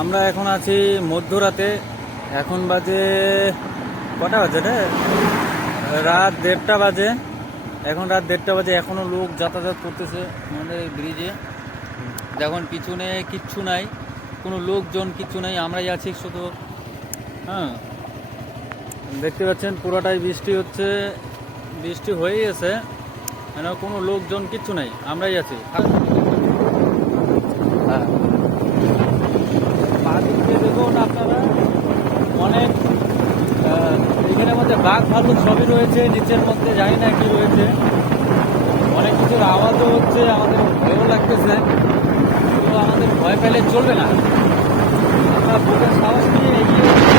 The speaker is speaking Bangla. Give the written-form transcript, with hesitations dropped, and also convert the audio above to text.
আমরা এখন আছি মধ্যরাতে। এখন বাজে কটা বাজে রে? রাত 1:30 বাজে। এখন রাত 1:30 বাজে, এখনো লোক যাতায়াত করতেছে আমাদের এই ব্রিজে। দেখুন পিছনে কিচ্ছু নাই, কোনো লোকজন কিচ্ছু নাই, আমরাই আছি শুধু। হ্যাঁ, দেখতে পাচ্ছেন পুরোটাই বৃষ্টি হচ্ছে, বৃষ্টি হয়ে গেছে, মানে কোনো লোকজন কিচ্ছু নাই, আমরাই আছি। হ্যাঁ, বাদিকে দেখুন আপনারা, অনেক এখানের মধ্যে বাঘ ভাল্লুক সবই রয়েছে, নিচের মধ্যে জানি না কি রয়েছে, অনেক কিছুর আওয়াজও হচ্ছে, আমাদের ভয়ও লাগতেছে। তো আমাদের ভয় পেলে চলবে না, আমরা বুকের সাহস নিয়ে এগিয়ে